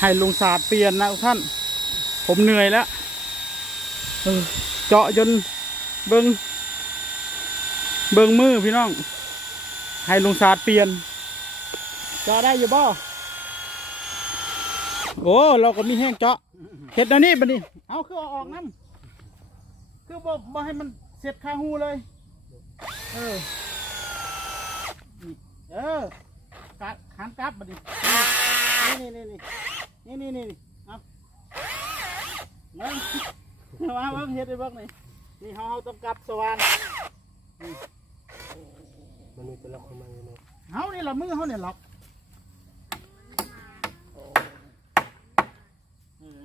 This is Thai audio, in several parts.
ให้ลุงศาสตร์เปลี่ยนนะท่าน ผมเหนื่อยแล้วเจาะจนเบิงเบิงมือพี่น้อง ให้ลุงศาสตร์เปลี่ยน เจาะได้อยู่บ่โอ้เราก็มีแห้งเจาะเห็ดแนวนี้บัดนี้เอาคือออกน้ำคือบ่บ่ให้มันเสียดคาหูเลย เออเออกัดหันกลับบัดนี้ นี่นี่นี่นี่นี่นี่เอาเบิ่งมาเบิ่งเฮ็ดให้เบิ่งนี่นี่เฮาเฮาต้องกลับสว่านมันมีเป็นล็อกของมันอยู่เนาะเฮานี่ละมือเฮาเนี่ยล็อกเออ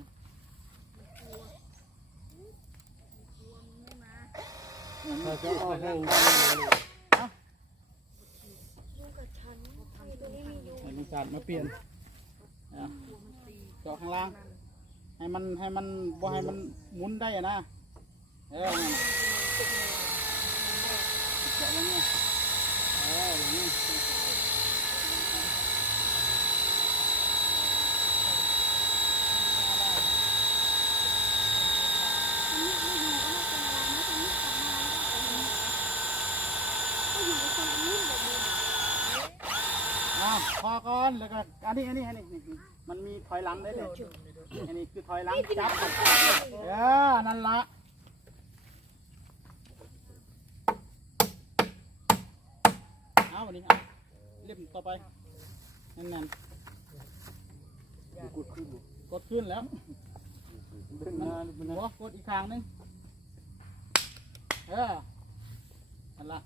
ถ้าจะออกให้ได้เลยให้ลุงศาสตร์มาเปลี่ยน เอาเจาะข้างล่าง ให้มันให้มันบ่ให้มันหมุนได้อะนะ เออนั่นน่ะเจาะอย่างนี้เอออย่างนี้อะ พอก่อนแล้วก็อันนี้อันนี้อันนี้นี่มันมีถอยหลังได้เลยอันนี้คือถอยหลังจับเออนั่นละเอาวันนี้เอาเรียบต่อไปนั่นนั่นกดขึ้นกดขึ้นแล้วเดินมันหน้ามันหัวกดอีกข้างหนึงเออนั่นละ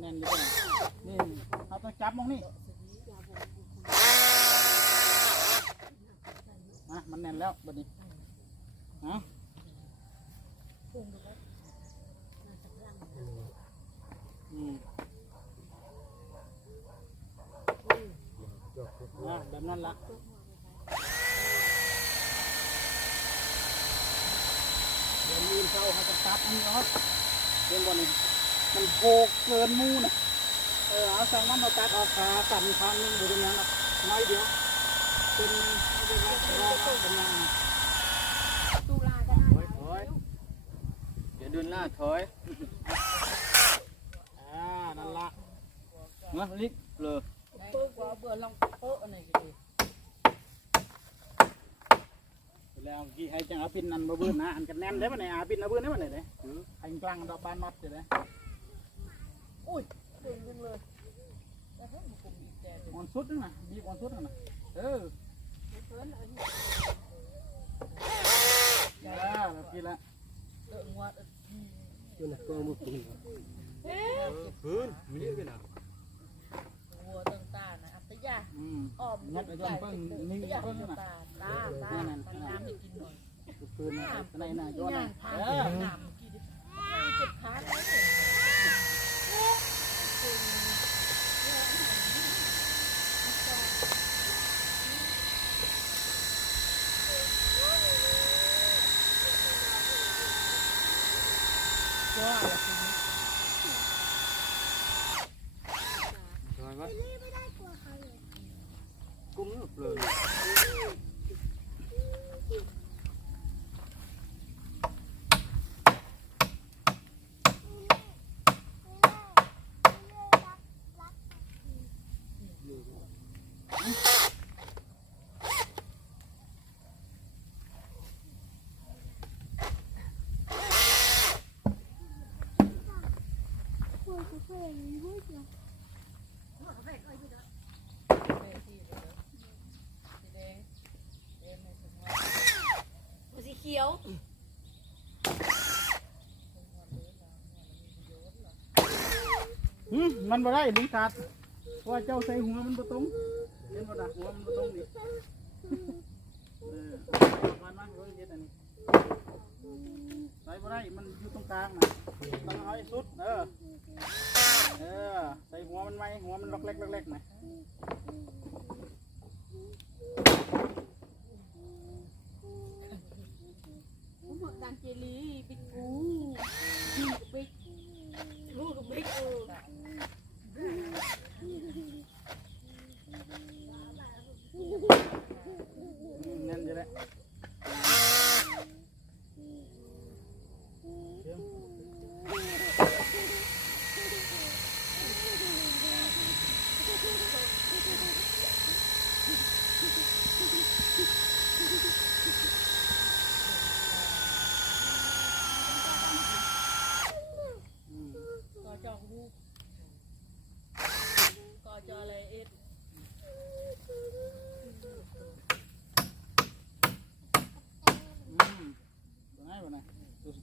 แน่นอยู่ตรงไหนนี่เราต้องจับมองนี่มามันแน่นแล้วบัดนี้เอาอืมอะแบบนั้นละเดี๋ยวลืมเข้าเขาจะตับอันี่เนาะเรื่องบนนี้ มันโผกเกินหมูนะเออเอาสั่งมันมาตัดออกขาสั่นทางนึงบริเวณนั้นน้อยเดียวเป็นไม่เป็นไรรอเอาเป็นยังตุลาก็ได้ถอยเดี๋ยวเดินหน้าถอยอ่านั่นละเนาะลิกเลยเปิ้ลกว่าเบื่อลองเปิ้ลอันไหนก็ดีแล้วเมื่อกี้ให้จังอาปินนันมาเบื้นนะอันกันแน่นได้ปะเนี่ยอาปินมาเบื้นได้ปะเนี่ยเด้อันกลางดอกบานน็อตเดี๋ยวนะ อุ้ยเก่งจังเลยแต่เฮ้ยมันคงอีกแต่อ่อนสุดนั่นนะบีบอ่อนสุดนั่นนะเออเพิ่นอันนี้อ่าแบบนี้ละเลิกงวดตัวน่ะก็มือปืนเอ๊ะปืนมีเยอะกันนะหัวต่างๆนะอัตยาอืมอ้อมยัดไอ้ต้นเพิ่งนิ่งอยากเพิ่งตาน่ะตาตาตาน้ำให้กินหน่อยปืนนะในน่ะย้อนย่าน่ะงทาเองอน้ำกินน้ำเจ็บขาเลย ว่าอะไรทีนี้ ถอยวัด กุ้มเปลือยสี เขียวหืมมันบ่ได้ลุงตัดเพราะว่าเจ้าใส่หัวมันบ่ตรงเห็นบ่ดะหัวมันบ่ตรงนี่เออมันมาเฮ้ยเฮ็ดอันนี้ใส่บ่ได้มันอยู่ตรงกลางน่ะต้องเอาให้สุดเออเออใส่หัวมันไหมหัวมันล็อกเล็กล็อกเล็กน่ะ เจลีบิดกูปิดบิดลูกปิเออนั่นจะได้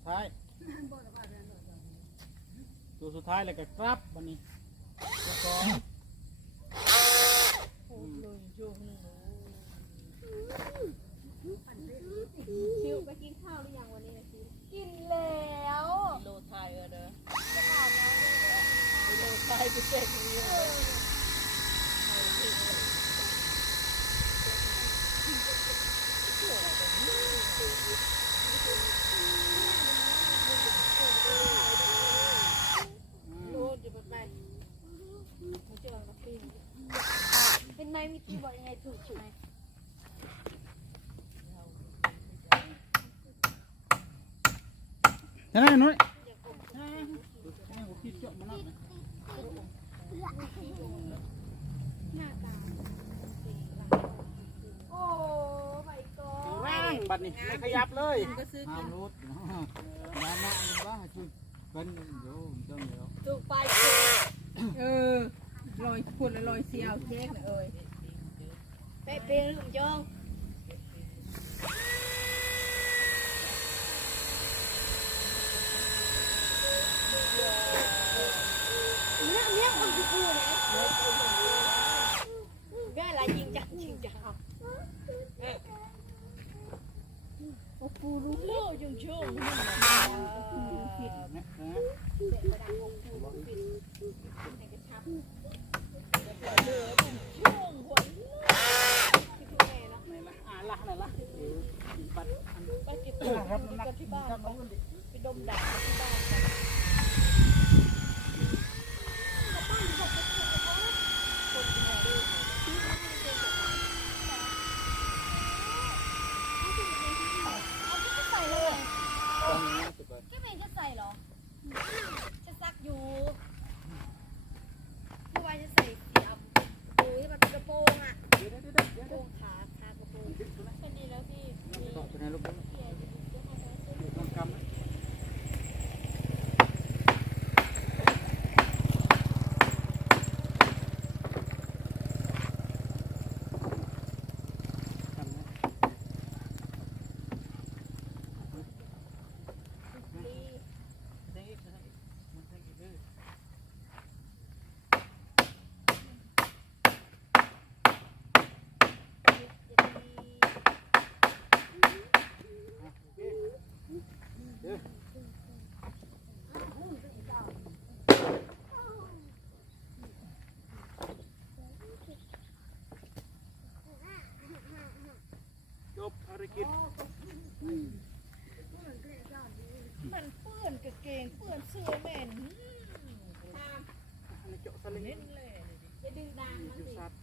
ท้าย ตัวสุดท้ายเลยก็ครับวันนี้ตัวอชิวไปกินข้าวหรือยังวันนี้นะชิวกินแล้วโลทยเออเด้อโลทยไปเจ็ด เป็นไหมมีที่บอกยังไงถูกใช่ไหมนั่นนั่นนู้นนั่นนั่นหัวคิดเจาะมันนั่นหน้าตาโอ้ไปก่อแรงบัดนี้ไม่ขยับเลยก็ซื้อห้ามรถยาหน้ามันบ้าจุดเป็นโยมเจ้าเหนียวถูกไปเออลอยขวดลอยเสียวเค้กนเอ้ย เป๊ะเป๊ะหรือจองเนี่ยเนี่ยคนที่พูดนะ ที่บ้านครับไปดมด่างที่บ้านกันใส่เลยต้องนี้สุดไปแค่เมย์จะใส่เหรอ จะซักอยู่เมื่อวานจะใส่สีดำโอ้ยมันเป็นกระโปรงอะ เดี๋ยวเดี๋ยวเดี๋ยวเดี๋ยว กระโปรงขาขากระโปรงเป็นดีแล้วพี่มี ต่อไปในลูก เกียร์จะมีเสื้อผ้าใส่เสื้อ ต้องกำนะ ดี เด้งอีกเด้งอีกมันเด้งอีกเด้อ จะดี อะโอเคเดี๋ยว จบภารกิจ มันเปื้อนกางเกงเปื้อนเสื้อแม่น ตาม อันนี้เจาะสลิง เน้นเลย จะดึงดังมัน อยู่ สิ สัตว์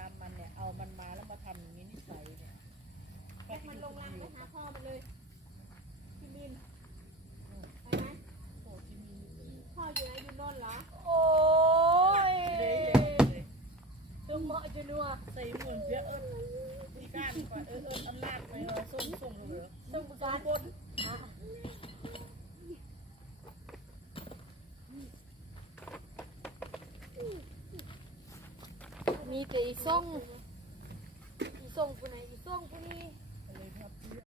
ท่านอย่าทำมันเนี่ยเอามันมาแล้วมาทำอย่างนี้นิสัยเนี่ยแยกมันลงรังไปหาพ่อมันเลยพี่มินไปไหมโอ้ที่มีพ่ออยู่ไหนอยู่นนท์เหรอโอ้ยตัวเหมาะจะนัวใส่เหมือนเพี้ยเอิญก้านกว่าเออเอิญอันลาดไปเราส่งส่งเหลือต้องประการบนมีเกอี ส่ง